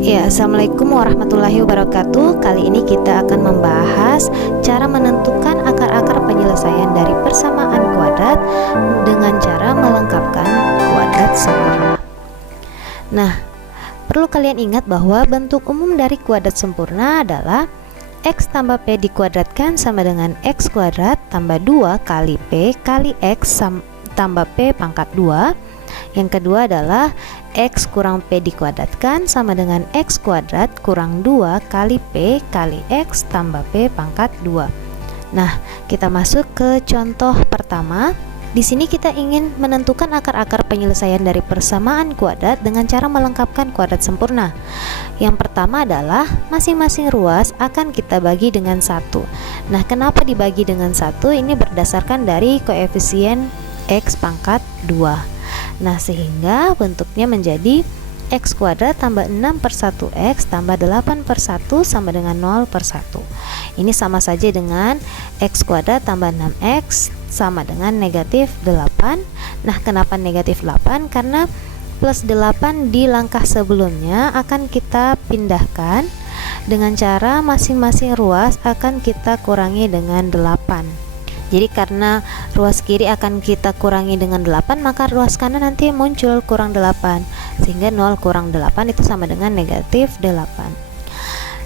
Ya, Assalamualaikum warahmatullahi wabarakatuh. Kali ini kita akan membahas cara menentukan akar-akar penyelesaian dari persamaan kuadrat dengan cara melengkapkan kuadrat sempurna. Nah, perlu kalian ingat bahwa bentuk umum dari kuadrat sempurna adalah x tambah p dikuadratkan sama dengan x kuadrat tambah 2 kali p kali x tambah p pangkat 2. Yang kedua adalah x kurang p dikuadratkan sama dengan x kuadrat kurang 2 kali p kali x tambah p pangkat 2. Nah, kita masuk ke contoh pertama. Di sini kita ingin menentukan akar-akar penyelesaian dari persamaan kuadrat dengan cara melengkapkan kuadrat sempurna. Yang pertama adalah masing-masing ruas akan kita bagi dengan 1. Nah, kenapa dibagi dengan 1? Ini berdasarkan dari koefisien x pangkat 2. Nah, sehingga bentuknya menjadi x kuadrat tambah 6 per 1x tambah 8 per 1 sama dengan 0 per 1. Ini sama saja dengan x kuadrat tambah 6x sama dengan negatif 8. Nah, kenapa negatif 8? Karena plus 8 di langkah sebelumnya akan kita pindahkan dengan cara masing-masing ruas akan kita kurangi dengan 8. Jadi karena ruas kiri akan kita kurangi dengan 8, maka ruas kanan nanti muncul kurang 8, sehingga 0 kurang 8 itu sama dengan negatif 8.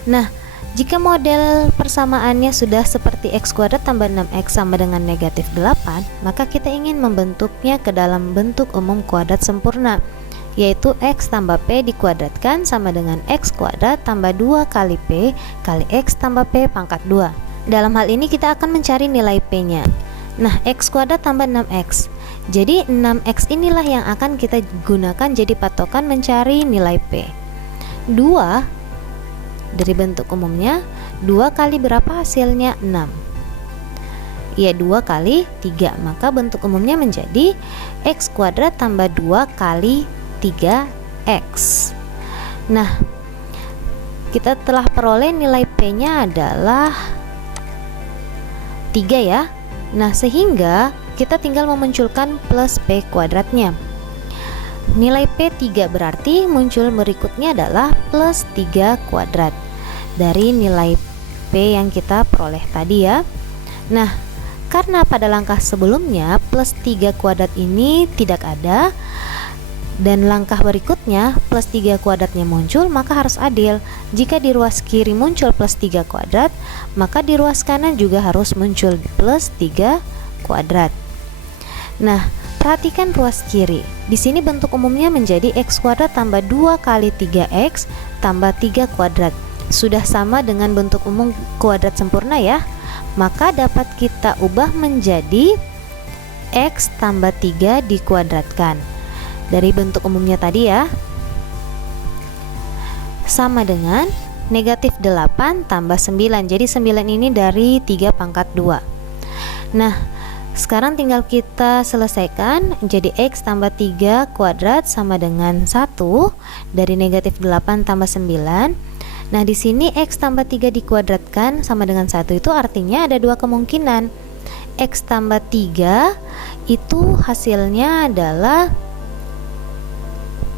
Nah, jika model persamaannya sudah seperti x kuadrat tambah 6x sama dengan negatif 8, maka kita ingin membentuknya ke dalam bentuk umum kuadrat sempurna, yaitu x tambah p dikuadratkan sama dengan x kuadrat tambah 2 kali p kali x tambah p pangkat 2. Dalam hal ini kita akan mencari nilai p-nya. Nah, x kuadrat tambah 6x. Jadi 6x inilah yang akan kita gunakan jadi patokan mencari nilai p. 2 dari bentuk umumnya, 2 kali berapa hasilnya? 6. Ya, 2 kali 3. Maka bentuk umumnya menjadi x kuadrat tambah 2 kali 3x. Nah, kita telah peroleh nilai p-nya adalah 3 ya. Nah, sehingga kita tinggal memunculkan plus p kuadratnya. Nilai p 3 berarti muncul berikutnya adalah plus 3 kuadrat dari nilai p yang kita peroleh tadi ya. Nah, karena pada langkah sebelumnya plus 3 kuadrat ini tidak ada dan langkah berikutnya plus 3 kuadratnya muncul, maka harus adil. Jika di ruas kiri muncul plus 3 kuadrat, maka di ruas kanan juga harus muncul plus 3 kuadrat. Nah, perhatikan ruas kiri. Di sini bentuk umumnya menjadi x kuadrat tambah 2 kali 3x tambah 3 kuadrat. Sudah sama dengan bentuk umum kuadrat sempurna ya. Maka dapat kita ubah menjadi x tambah 3 dikuadratkan. Dari bentuk umumnya tadi ya, sama dengan negatif 8 tambah 9. Jadi 9 ini dari 3 pangkat 2. Nah, sekarang tinggal kita selesaikan. Jadi x tambah 3 kuadrat sama dengan 1 dari negatif 8 tambah 9. Nah, di sini x tambah 3 dikuadratkan sama dengan 1 itu artinya ada dua kemungkinan. X tambah 3 itu hasilnya adalah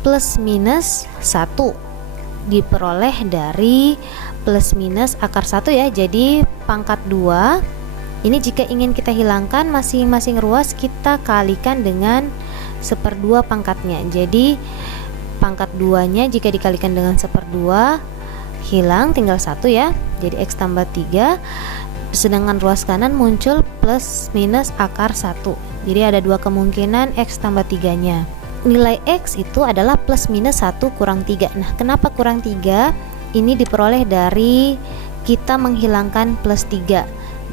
plus minus 1, diperoleh dari plus minus akar 1 ya. Jadi pangkat 2 ini jika ingin kita hilangkan masing-masing ruas kita kalikan dengan 1/2 pangkatnya. Jadi pangkat 2 nya jika dikalikan dengan 1/2 hilang, tinggal 1 ya. Jadi x tambah 3, sedangkan ruas kanan muncul plus minus akar 1. Jadi ada dua kemungkinan x tambah 3 nya. Nilai x itu adalah plus minus 1 kurang 3. Nah, kenapa kurang 3? Ini diperoleh dari kita menghilangkan plus 3.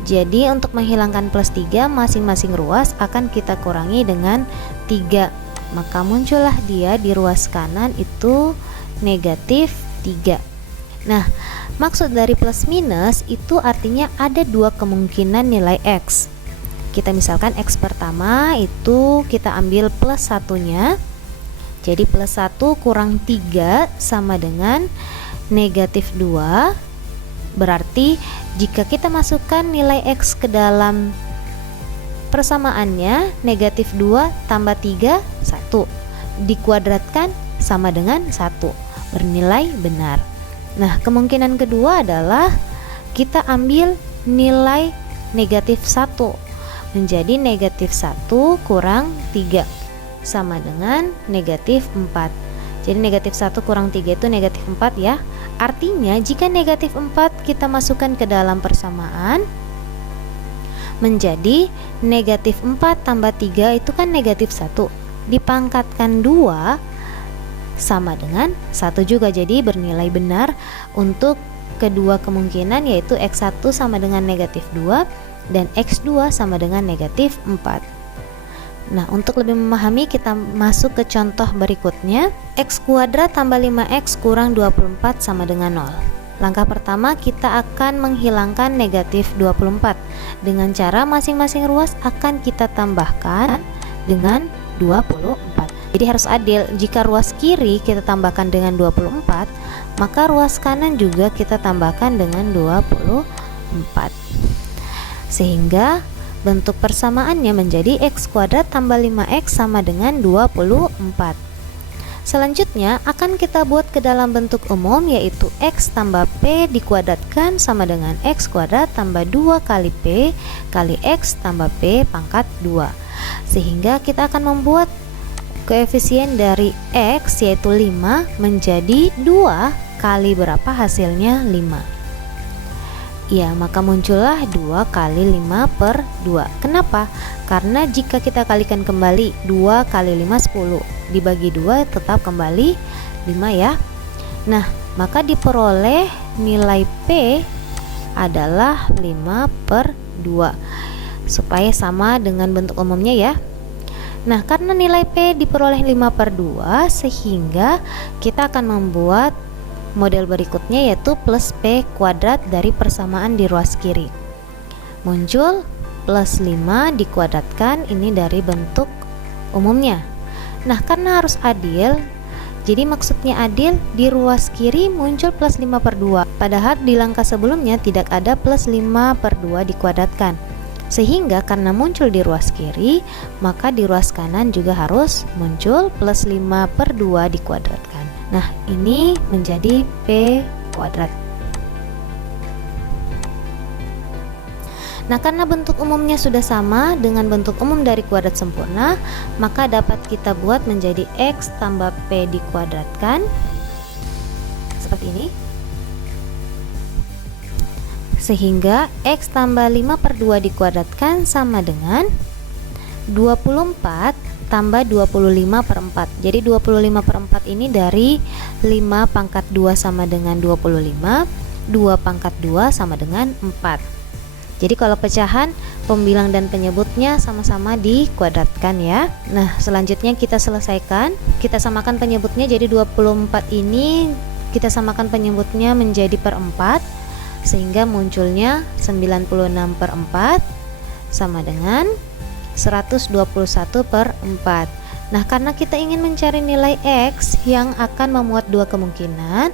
Jadi untuk menghilangkan plus 3, masing-masing ruas akan kita kurangi dengan 3. Maka muncullah dia di ruas kanan itu negatif 3. Nah, maksud dari plus minus itu artinya ada dua kemungkinan nilai x. Kita misalkan x pertama itu kita ambil plus 1-nya. Jadi plus 1 kurang 3 sama dengan negatif 2. Berarti jika kita masukkan nilai x ke dalam persamaannya, negatif 2 tambah 3, 1 dikuadratkan sama dengan 1. bernilai benar. Nah, kemungkinan kedua adalah kita ambil nilai negatif 1 menjadi negatif 1 kurang 3 sama dengan negatif 4. Jadi negatif 1 kurang 3 itu negatif 4 ya. Artinya jika negatif 4 kita masukkan ke dalam persamaan menjadi negatif 4 tambah 3 itu kan negatif 1, dipangkatkan 2 sama dengan 1 juga. Jadi bernilai benar untuk kedua kemungkinan, yaitu X1 sama dengan negatif 2 dan X2 sama dengan negatif 4. Nah, untuk lebih memahami kita masuk ke contoh berikutnya. X kuadrat tambah 5X kurang 24 sama dengan 0. Langkah pertama kita akan menghilangkan negatif 24 dengan cara masing-masing ruas akan kita tambahkan dengan 24. Jadi harus adil. Jika ruas kiri kita tambahkan dengan 24, maka ruas kanan juga kita tambahkan dengan 24. Sehingga bentuk persamaannya menjadi X kuadrat tambah 5X sama dengan 24. Selanjutnya akan kita buat ke dalam bentuk umum, yaitu X tambah P dikuadratkan sama dengan X kuadrat tambah 2 kali P kali X tambah P pangkat 2. Sehingga kita akan membuat koefisien dari X yaitu 5 menjadi 2 kali berapa hasilnya 5. Ya, maka muncullah 2 kali 5 per 2. Kenapa? Karena jika kita kalikan kembali 2 kali 5 10, dibagi 2 tetap kembali 5 ya. Nah, maka diperoleh nilai P adalah 5 per 2 supaya sama dengan bentuk umumnya ya. Nah, karena nilai P diperoleh 5 per 2, sehingga kita akan membuat model berikutnya, yaitu plus P kuadrat dari persamaan di ruas kiri. Muncul plus 5 dikuadratkan, ini dari bentuk umumnya. Nah, karena harus adil, jadi maksudnya adil, di ruas kiri muncul plus 5 per 2, padahal di langkah sebelumnya tidak ada plus 5 per 2 dikuadratkan. Sehingga karena muncul di ruas kiri, maka di ruas kanan juga harus muncul plus 5 per 2 dikuadratkan. Nah, ini menjadi P kuadrat. Nah, karena bentuk umumnya sudah sama dengan bentuk umum dari kuadrat sempurna, maka dapat kita buat menjadi X tambah P dikuadratkan seperti ini. Sehingga X tambah 5 per 2 dikuadratkan sama dengan 24 tambah 25 per 4. Jadi 25 per 4 ini dari 5 pangkat 2 sama dengan 25, 2 pangkat 2 sama dengan 4. Jadi kalau pecahan, pembilang dan penyebutnya sama-sama dikuadratkan ya. Nah, selanjutnya kita selesaikan. Kita samakan penyebutnya, jadi 24 ini kita samakan penyebutnya menjadi per 4, sehingga munculnya 96 per 4 sama dengan 121 per 4. Nah, karena kita ingin mencari nilai X yang akan memuat dua kemungkinan,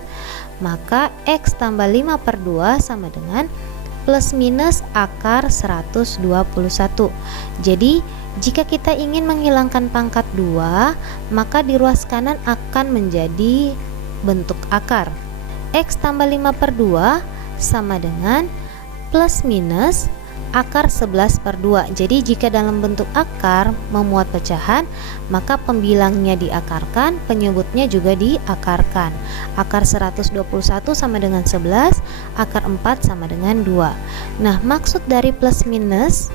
maka X tambah 5 per 2 sama dengan plus minus akar 121. Jadi jika kita ingin menghilangkan pangkat 2, maka di ruas kanan akan menjadi bentuk akar. X tambah 5 per 2 sama dengan plus minus akar 11 per 2. Jadi jika dalam bentuk akar memuat pecahan, maka pembilangnya diakarkan, penyebutnya juga diakarkan. Akar 121 sama dengan 11, akar 4 sama dengan 2. Nah, maksud dari plus minus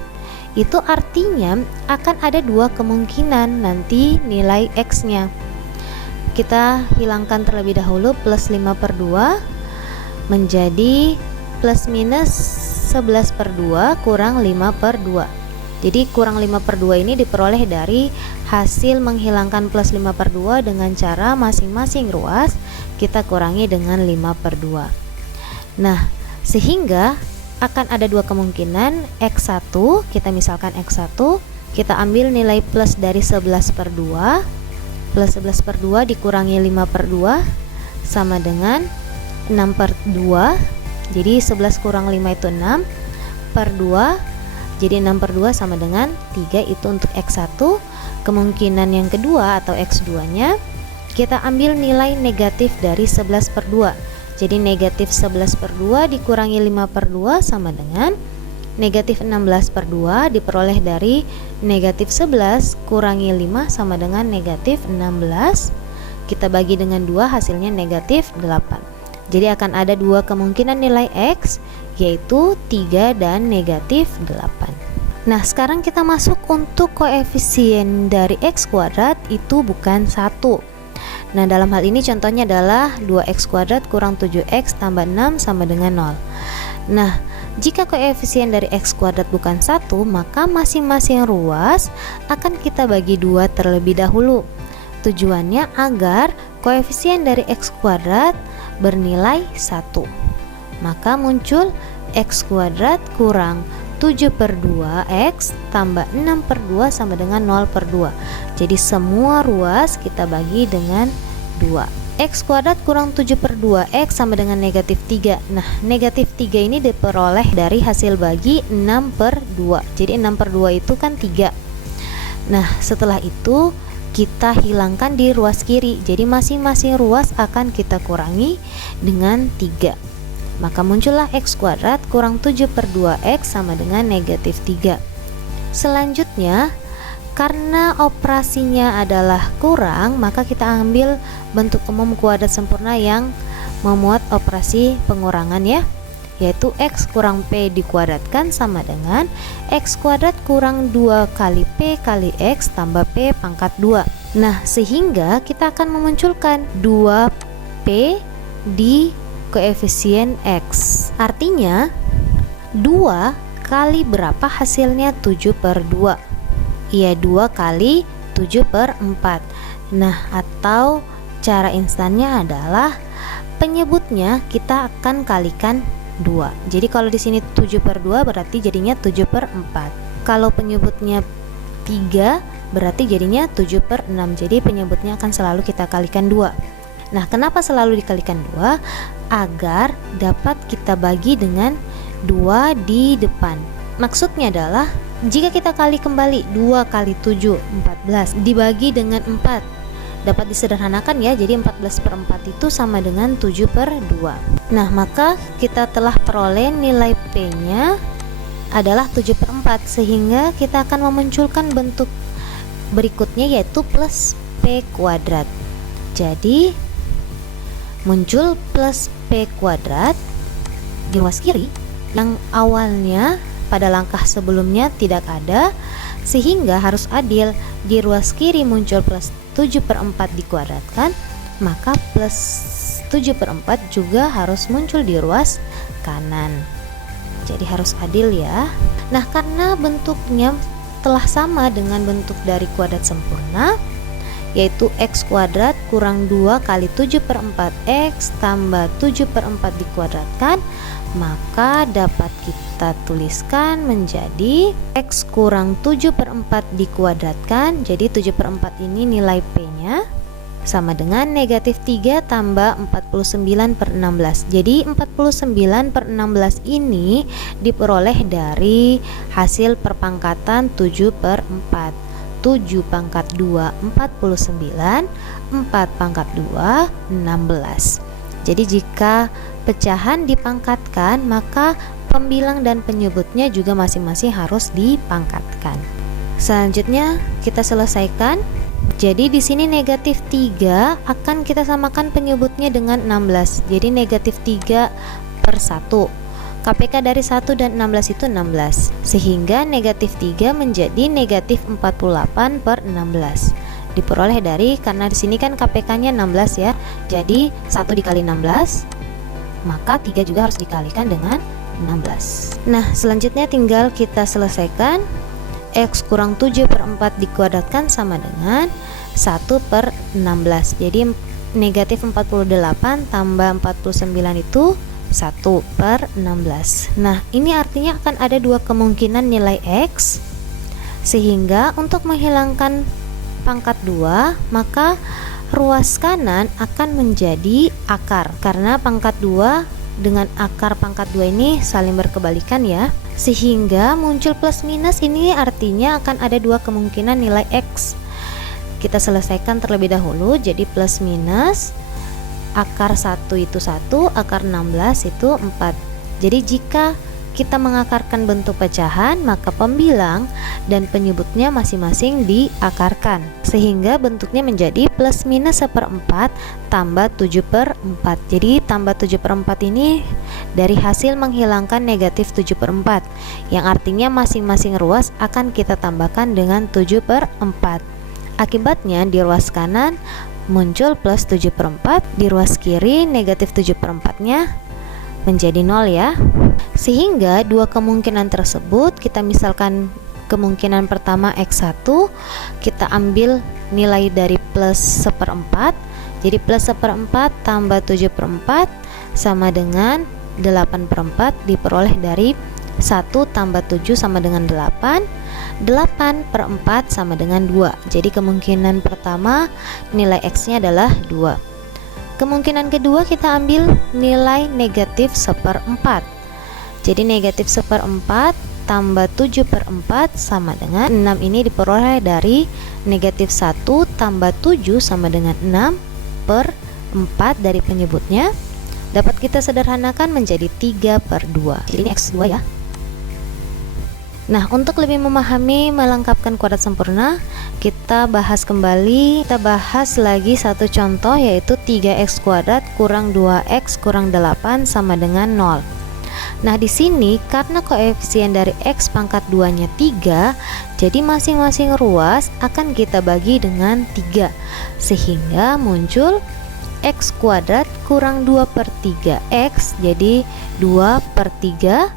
itu artinya akan ada dua kemungkinan nanti nilai X-nya. Kita hilangkan terlebih dahulu plus 5 per 2 menjadi plus minus 11 per 2 kurang 5 per 2. Jadi kurang 5 per 2 ini diperoleh dari hasil menghilangkan plus 5 per 2 dengan cara masing-masing ruas kita kurangi dengan 5 per 2. Nah, sehingga akan ada dua kemungkinan. X1, kita misalkan X1, kita ambil nilai plus dari 11 per 2. Plus 11 per 2 dikurangi 5 per 2 sama dengan 6 per 2. Jadi 11 kurang 5 itu 6 per 2. Jadi 6 per 2 sama dengan 3, itu untuk X1. Kemungkinan yang kedua atau X2 nya kita ambil nilai negatif dari 11 per 2. Jadi negatif 11 per 2 dikurangi 5 per 2 sama dengan negatif 16 per 2 diperoleh dari negatif 11 kurangi 5 sama dengan negatif 16. Kita bagi dengan 2, hasilnya negatif 8. Jadi akan ada dua kemungkinan nilai X, yaitu 3 dan negatif 8. Nah, sekarang kita masuk untuk koefisien dari X kuadrat itu bukan 1. Nah, dalam hal ini contohnya adalah 2X kuadrat kurang 7X tambah 6 sama dengan 0. Nah, jika koefisien dari X kuadrat bukan 1, maka masing-masing ruas akan kita bagi 2 terlebih dahulu. Tujuannya agar koefisien dari X kuadrat bernilai 1. Maka muncul X kuadrat kurang 7 per 2X tambah 6 per 2 sama dengan 0 per 2. Jadi semua ruas kita bagi dengan 2. X kuadrat kurang 7 per 2X sama dengan negatif 3. Nah, negatif 3 ini diperoleh dari hasil bagi 6 per 2. Jadi 6 per 2 itu kan 3. Nah, setelah itu kita hilangkan di ruas kiri. Jadi masing-masing ruas akan kita kurangi dengan 3. Maka muncullah X kuadrat kurang 7 per 2X sama dengan negatif 3. Selanjutnya, karena operasinya adalah kurang, maka kita ambil bentuk umum kuadrat sempurna yang memuat operasi pengurangan ya, yaitu X kurang P dikuadratkan sama dengan X kuadrat kurang 2 kali P kali X tambah P pangkat 2. Nah, sehingga kita akan memunculkan 2P di koefisien X. Artinya 2 kali berapa hasilnya? 7 per 2. Iya, 2 kali 7 per 4. Nah, atau cara instannya adalah penyebutnya kita akan kalikan 2. Jadi kalau di sini 7 per 2 berarti jadinya 7 per 4. Kalau penyebutnya 3 berarti jadinya 7 per 6. Jadi penyebutnya akan selalu kita kalikan 2. Nah, kenapa selalu dikalikan 2? Agar dapat kita bagi dengan 2 di depan. Maksudnya adalah jika kita kali kembali 2 kali 7, 14 dibagi dengan 4, dapat disederhanakan ya. Jadi 14 per 4 itu sama dengan 7 per 2. Nah, maka kita telah peroleh nilai P nya adalah 7 per 4, sehingga kita akan memunculkan bentuk berikutnya yaitu plus P kuadrat. Jadi muncul plus P kuadrat di ruas kiri yang awalnya pada langkah sebelumnya tidak ada, sehingga harus adil. Di ruas kiri muncul plus 7 per 4 dikuadratkan, maka plus 7 per 4 juga harus muncul di ruas kanan. Jadi harus adil ya. Nah, karena bentuknya telah sama dengan bentuk dari kuadrat sempurna, yaitu X kuadrat kurang 2 kali 7 per 4X tambah 7 per 4 dikuadratkan, maka dapat kita tuliskan menjadi X kurang 7 per 4 dikuadratkan. Jadi 7 per 4 ini nilai P nya sama dengan negatif 3 tambah 49 per 16. Jadi 49 per 16 ini diperoleh dari hasil perpangkatan 7 per 4. 7 pangkat 2 49, 4 pangkat 2 16. Jadi jika pecahan dipangkatkan, maka pembilang dan penyebutnya juga masing-masing harus dipangkatkan. Selanjutnya kita selesaikan. Jadi di sini negatif 3 akan kita samakan penyebutnya dengan 16. Jadi negatif 3 per 1. KPK dari 1 dan 16 itu 16, sehingga negatif 3 menjadi negatif 48 per 16. Diperoleh dari, karena di sini kan KPK nya 16 ya, jadi 1 dikali 16, maka 3 juga harus dikalikan dengan 16. Nah, selanjutnya tinggal kita selesaikan. X kurang 7 per 4 dikuadratkan sama dengan 1 per 16. Jadi negatif 48 tambah 49 itu 1 per 16. Nah, ini artinya akan ada dua kemungkinan nilai X, sehingga untuk menghilangkan pangkat 2, maka ruas kanan akan menjadi akar, karena pangkat 2 dengan akar pangkat 2 ini saling berkebalikan ya, sehingga muncul plus minus. Ini artinya akan ada dua kemungkinan nilai X. kita selesaikan terlebih dahulu. Jadi plus minus akar 1 itu 1, akar 16 itu 4. Jadi jika kita mengakarkan bentuk pecahan, maka pembilang dan penyebutnya masing-masing diakarkan, sehingga bentuknya menjadi plus minus 1/4 tambah 7/4. Jadi tambah 7/4 ini dari hasil menghilangkan negatif 7/4, yang artinya masing-masing ruas akan kita tambahkan dengan 7/4. Akibatnya di ruas kanan muncul plus 7/4, di ruas kiri negatif 7/4 nya menjadi 0 ya. Sehingga dua kemungkinan tersebut, kita misalkan kemungkinan pertama X1, kita ambil nilai dari plus 1/4. Jadi plus 1/4 tambah 7/4 sama dengan 8/4, diperoleh dari 1 tambah 7 sama dengan 8. 8/4 sama dengan 2. Jadi kemungkinan pertama nilai X nya adalah 2. Kemungkinan kedua kita ambil nilai negatif 1/4. Jadi negatif 1/4 tambah 7/4 sama dengan 6. Ini diperoleh dari negatif 1 tambah 7 sama dengan 6/4 dari penyebutnya. Dapat kita sederhanakan menjadi 3/2. Jadi ini X2 ya. Nah, untuk lebih memahami melengkapkan kuadrat sempurna, kita bahas kembali. Kita bahas lagi satu contoh, yaitu 3x kuadrat kurang 2x kurang 8 sama dengan 0. Nah, di sini karena koefisien dari x pangkat 2-nya 3, jadi masing-masing ruas akan kita bagi dengan 3, sehingga muncul x kuadrat kurang 2/3x, jadi 2/3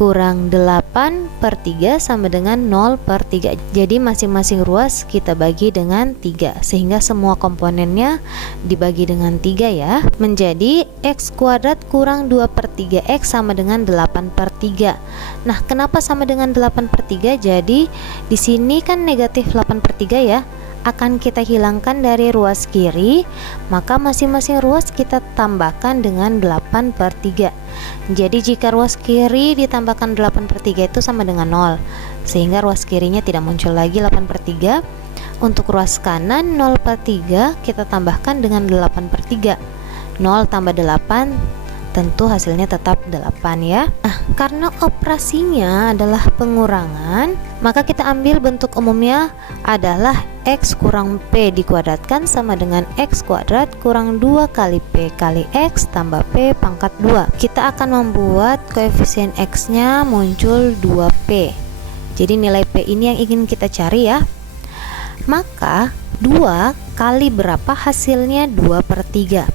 kurang 8/3 sama dengan 0/3. Jadi masing-masing ruas kita bagi dengan 3, sehingga semua komponennya dibagi dengan 3 ya. Menjadi x kuadrat kurang 2/3x sama dengan 8/3. Nah, kenapa sama dengan 8/3? Jadi di sini kan negatif 8/3 ya, akan kita hilangkan dari ruas kiri, maka masing-masing ruas kita tambahkan dengan 8/3. Jadi jika ruas kiri ditambahkan 8/3 itu sama dengan 0, sehingga ruas kirinya tidak muncul lagi 8/3. Untuk ruas kanan 0/3 kita tambahkan dengan 8/3. 0 tambah 8 tentu hasilnya tetap 8 ya. Nah, karena operasinya adalah pengurangan, maka kita ambil bentuk umumnya adalah x kurang p dikuadratkan sama dengan x kuadrat kurang 2 kali p kali x tambah p pangkat 2. Kita akan membuat koefisien x nya muncul 2p. Jadi nilai p ini yang ingin kita cari ya. Maka 2 kali berapa hasilnya? 2/3.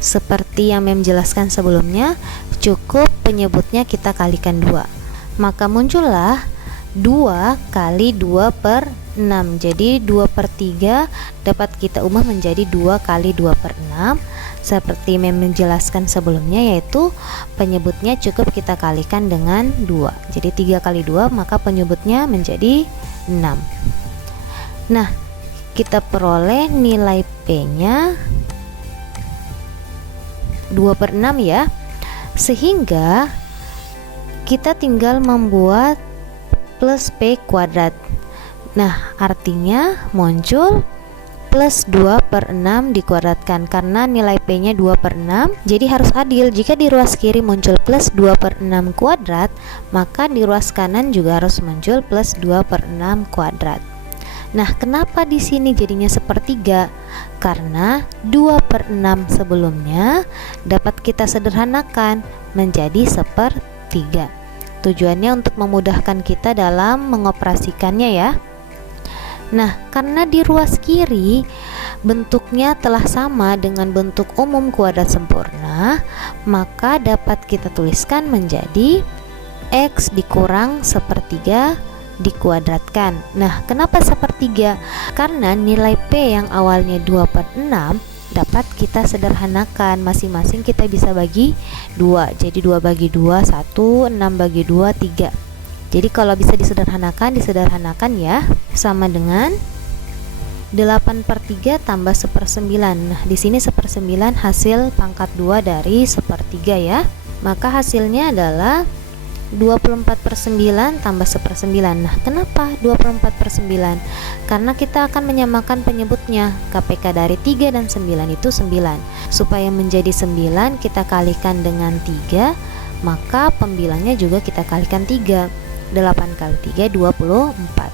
Seperti yang Mem jelaskan sebelumnya, cukup penyebutnya kita kalikan 2. Maka muncullah 2 kali 2/6. Jadi 2/3 dapat kita ubah menjadi 2 kali 2/6. Seperti Mem menjelaskan sebelumnya, yaitu penyebutnya cukup kita kalikan dengan 2. Jadi 3 kali 2 maka penyebutnya menjadi 6. Nah, kita peroleh nilai P nya 2/6 ya, sehingga kita tinggal membuat plus p kuadrat. Nah, artinya muncul plus 2/6 dikuadratkan, karena nilai p nya 2/6, jadi harus adil. Jika di ruas kiri muncul plus 2/6 kuadrat, maka di ruas kanan juga harus muncul plus 2/6 kuadrat. Nah, kenapa di sini jadinya sepertiga? Karena 2/6 sebelumnya dapat kita sederhanakan menjadi sepertiga. Tujuannya untuk memudahkan kita dalam mengoperasikannya ya. Nah, karena di ruas kiri bentuknya telah sama dengan bentuk umum kuadrat sempurna, maka dapat kita tuliskan menjadi x dikurang sepertiga dikuadratkan. Nah, kenapa sepertiga? Karena nilai P yang awalnya 2/6 dapat kita sederhanakan, masing-masing kita bisa bagi 2. Jadi 2 bagi 2 1, 6 bagi 2 3. Jadi kalau bisa disederhanakan ya, sama dengan 8/3 tambah 1/9. Nah, di sini 1/9 hasil pangkat 2 dari sepertiga ya. Maka hasilnya adalah 24/9 tambah 1/9. Nah, kenapa 24/9? Karena kita akan menyamakan penyebutnya. KPK dari 3 dan 9 itu 9. Supaya menjadi 9, kita kalikan dengan 3, maka pembilangnya juga kita kalikan 3. 8 kali 3, 24.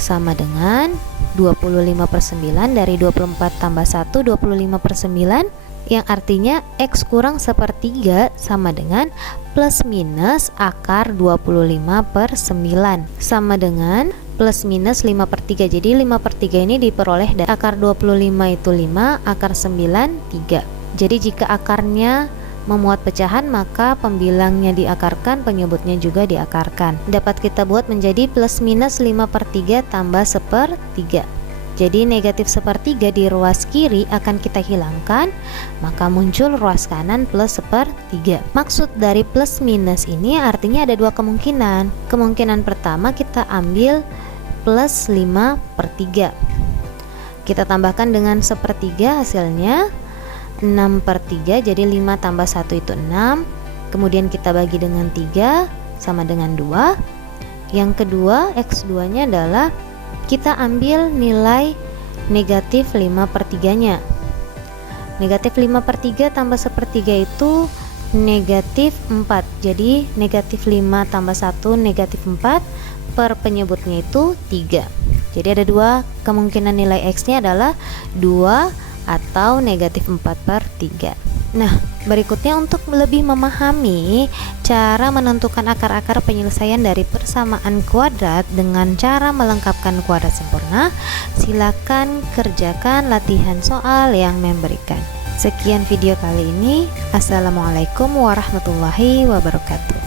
Sama dengan 25/9. Dari 24 tambah 1, 25/9, yang artinya X kurang 1/3 sama dengan plus minus akar 25/9 sama dengan plus minus 5/3. Jadi 5/3 ini diperoleh dari akar 25 itu 5, akar 9 3. Jadi jika akarnya memuat pecahan, maka pembilangnya diakarkan, penyebutnya juga diakarkan. Dapat kita buat menjadi plus minus 5/3 tambah 1/3. Jadi negatif 1/3 di ruas kiri akan kita hilangkan, maka muncul ruas kanan plus 1/3. Maksud dari plus minus ini artinya ada dua kemungkinan. Kemungkinan pertama kita ambil plus 5/3. Kita tambahkan dengan 1/3, hasilnya 6/3. Jadi 5 tambah 1 itu 6. Kemudian kita bagi dengan 3 sama dengan 2. Yang kedua, X2 nya adalah kita ambil nilai negatif 5/3 nya. Negatif 5/3 tambah 1/3 itu negatif 4. Jadi negatif 5 tambah 1 negatif 4, per penyebutnya itu 3. Jadi ada dua kemungkinan nilai X nya adalah 2 atau negatif 4/3. Nah, berikutnya untuk lebih memahami cara menentukan akar-akar penyelesaian dari persamaan kuadrat dengan cara melengkapkan kuadrat sempurna, silakan kerjakan latihan soal yang memberikan. Sekian video kali ini. Assalamualaikum warahmatullahi wabarakatuh.